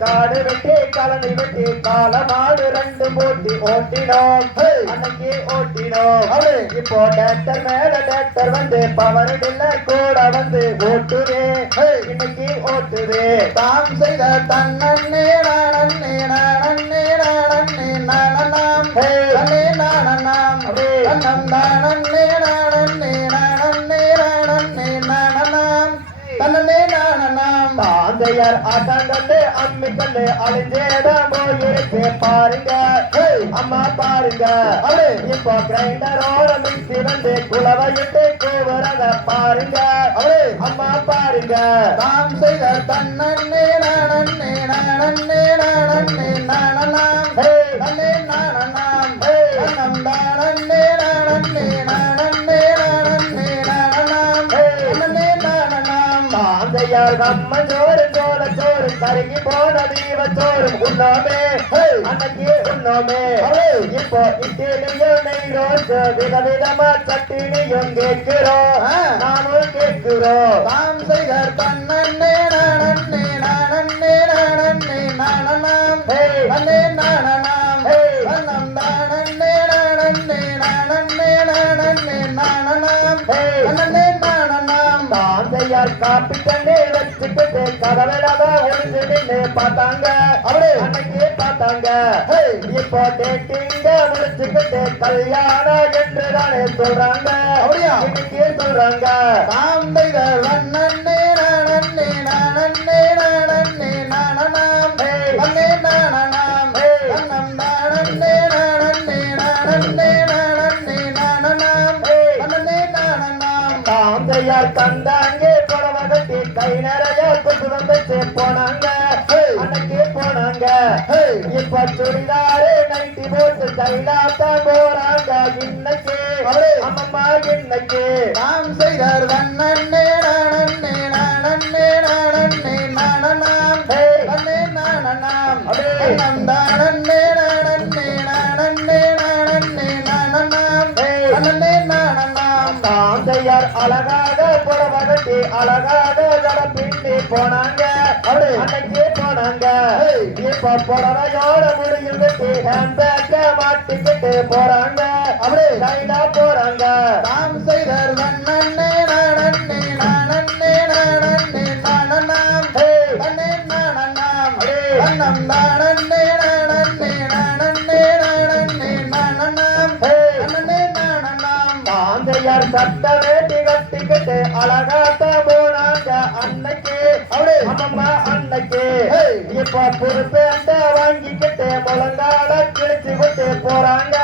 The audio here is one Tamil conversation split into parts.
காடு வெட்டி கலந்து வெட்டி காலமாடு ரெண்டு போட்டி ஓட்டினோம் அன்னைக்கு ஓட்டினோம். இப்போ டேக்டர் மேல டேக்டர் வந்து பவர் டில்லர் கூட வந்து ஓட்டுதே இன்னைக்கு ஓட்டுதே. தாம் செய்த தன்னே நானே நானே நானே நானநாம் நானே நானநாம் தன்னம் தானே நானே நானே நானே நானநாம் தன்னே நானநாம். தாந்தையார் ஆட்டாங்கல்லு அம்மிக்கல்லு அழிஞ்சேட போயிருக்கு பாருங்க அம்மா பாருங்க. இப்போ கிரைண்டரோட மிக்சி வந்து குளவையிட்டு கூவுறத பாருங்க அம்மா பாருங்க. தாம் செய்த தன்னே நானே நானே நானே நானநாம் தன்னே நானநாம் தன்னம் தானே நானே நானே நானே நானநாம் தன்னே நானநாம். தாந்தையார் நம்ம சோறு சோழ சோறு கருகி போன தீவ சோறு உண்ணோமே அன்னைக்கு உண்ணோமே. இப்போ இட்லியும் நெய் ரோஸ் விதவிதமா சட்டினியும் கேட்கிறோம் நாமும் கேட்கிறோம். தாம் செய்தார் தன்னே நானே நானே நானே நானநாம் தன்னே நானநாம் தன்னம் தானே நானே நானே நானே நானநாம் தன்னே நானநாம். தாந்தையார் காப்பி தண்ணி வச்சுக்கிட்டு கதவிடாத ஒழிஞ்சு நின்று பார்த்தாங்க அன்னைக்கு பார்த்தாங்க. இப்போ டேட்டிங்க முடிச்சுக்கிட்டு கல்யாணம் என்று தானே சொல்றாங்க இன்னைக்கு சொல்றாங்க. தாந்தையார் வண்ணே நானே நானே நானே நானநாம் தன்னே நானநாம் தன்னம் தானே நானே நானே நானே நானநாம் தன்னே நானநாம். தாந்தையார் கண்டாங்க புடவை கட்டி கை நிறைய குசுரம் வச்சு போனாங்க அன்னைக்கு போனாங்க. இப்ப சுடிதாரு நைட்டி போட்டு கைலாத்தான் போறாங்க இன்னைக்கு அம்மம்மா இன்னைக்கு. தாம் செய்தார் வண்ணே நானே நானே நானே நானநாம் தன்னே நானநாம் தன்னம் தானே நானே நானே நானே நானநாம் தன்னே நானநாம். தாந்தையார் அழகாக புடவை கட்டி அழகாக ஜடப்பிண்டி போனாங்க அன்னைக்கு போனாங்க. இப்ப புடவையோட முடியும் கட்டி ஹேண்ட்பேக்க மாட்டிக்கிட்டு போறாங்க கைடா போறாங்க. தாம் செய்தார் வண்ணே நானே நானே நானே நானநாம் தன்னே நானநாம் தன்னம் தானே நானே நானே நானே நானநாம் தன்னே நானநாம். தாந்தையார் சட்ட வேட்டி கட்டிக்கிட்டு அழகாத்த போனாங்க அன்னைக்கு அம்மம்மா அன்னைக்கு. இப்ப புதுப்பேட்ட வாங்கிக்கிட்டு முழங்கால கிழிச்சு விட்டு போறாங்க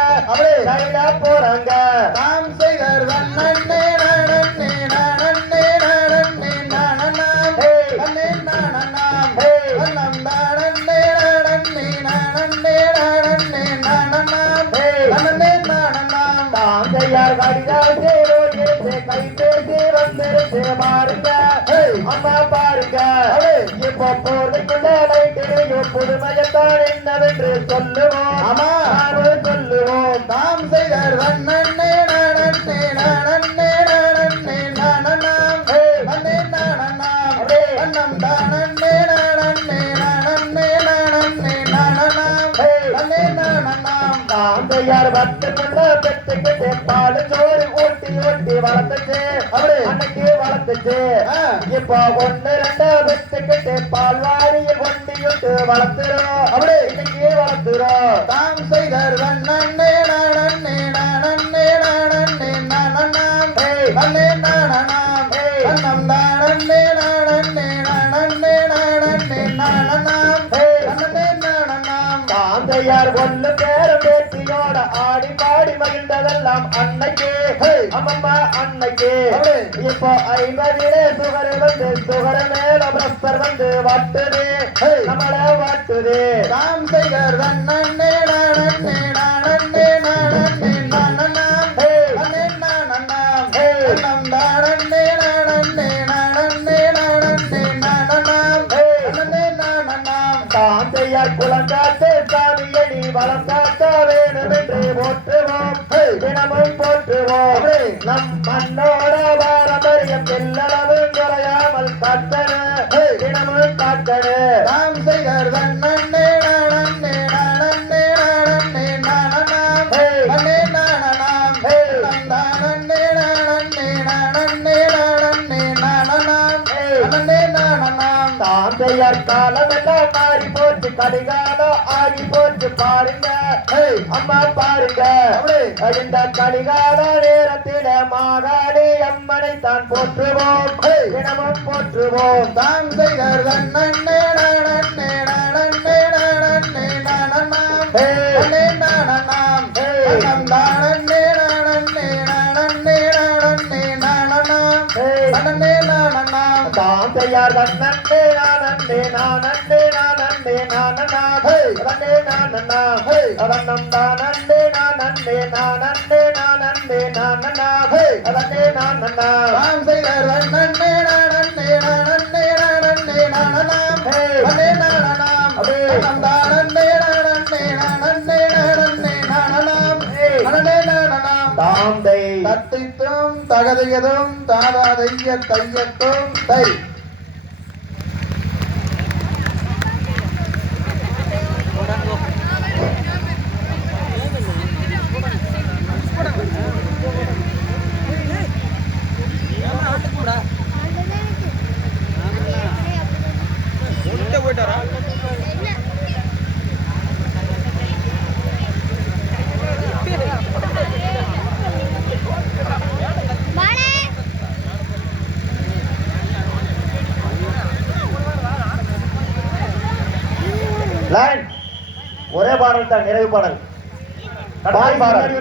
கைடா போறாங்க. தாம் செய்தார் வண்ணே நானே நானே நானே நானநாம் தன்னே நானநாம் தன்னம் தானே நானே நானே நானே நானநாம் தன்னே நானநாம். தாந்தையார் கடிதாசே ரோஜே கை பேசி வந்துருச்சு பாருங்க அம்மா பாருங்க. இப்போ போறதுக்குள்ள லைட்டிலையும் புதுமையத்தான் என்னவென்று சொல்லுவோம் அம்மா சொல்லுவோம். தாம் செய்தார் வண்ணே நானே நானே நானே நானநாம் தன்னே நானநாம் தன்னம் தானே நானே நானே நானே நானநாம் தன்னே நானநாம். தாந்தையார் வத்துக்குள்ள பெற்றுக்கிட்டு பாடு சோறு ஊட்டி ஊட்டி வளர்த்துச்சு அன்னைக்கு வளர்த்துச்சு. இப்போ ஒன்னு ரெண்டு பெற்றுக்கிட்டு பால்வாடியில் ஒண்டியுட்டு வளர்த்துறோம் இன்னைக்கு வளர்த்துறோம். தாம் செய்தார் வண்ணே நானே நானே நானே நானநாம் தன்னே நானநாம் தன்னம் தானே நானே நானே நானே நானநாம் தன்னே நானநாம். தாந்தையார் ஒன்னு பேர பேட்டியோட ஆடி பாடி மகிழ்ந்ததெல்லாம் அன்னைக்கு அம்மம்மா அன்னைக்கு. இப்போ 50 சுகர் வந்து சுகர மேல பிரஸ்தர் வந்து வாட்டுது நம்மள வாட்டுது. தாம் செய்தார் வண்ணே நானே நானே நானே நானநாம் தன்னே நானநாம் தன்னம் தானே நானே நானே நானே நானநாம் தன்னே நானநாம். தாந்தையார் குளங்காத்து சாமியடி வளம் காக்க வேணும் என்று போற்றுவோம் தினமும் போற்றுவோம் நம் மண்ணோட பாரம்பரியம் எல்லளவும் குறையாமல் காத்தன தினமும் காத்தன நாம் செய்தர் நன்னே நானே நானே நானே நானனாம் நன்னே நானனாம் நன்னே நானே நானே நானே நானனாம் நன்னே நானனாம் தாம் செய்யார் காலமெல்லாம் மாறி போச்சு கலிகாலம் ஆகி போச்சு பாருங்க அம்மா பாருங்க இந்த கலிகால நேரத்தில மாகாளி அம்மனை தான் போற்றுவோம் தினமும் போற்றுவோம் தாம் செய்தர் நன்னே நானே நானே நானே நானனாம் நன்னே நானனாம் நன்னே நானே நானே நானே நானனாம் நன்னே நானனாம் தாம் செய்யார் நன்னே நானே நானே நானே நானனாம் நன்னே நானனாம் அவனம் தானே நானே நானே நானே நானனாம் நன்னே நானனாம் தாம் செய்தர் நன்னே நானே நானே நானே நானனாம் நன்னே நானனாம் அவனம் தானே நானே நானே நானே நானனாம் நன்னே நானனாம் தாந்தை தத்தித்தும் தகதியதும் தாதாதைய தையத்தும் தை லைன் ஒரே பாடல் தான் நிறைவு பாடல் பாடல்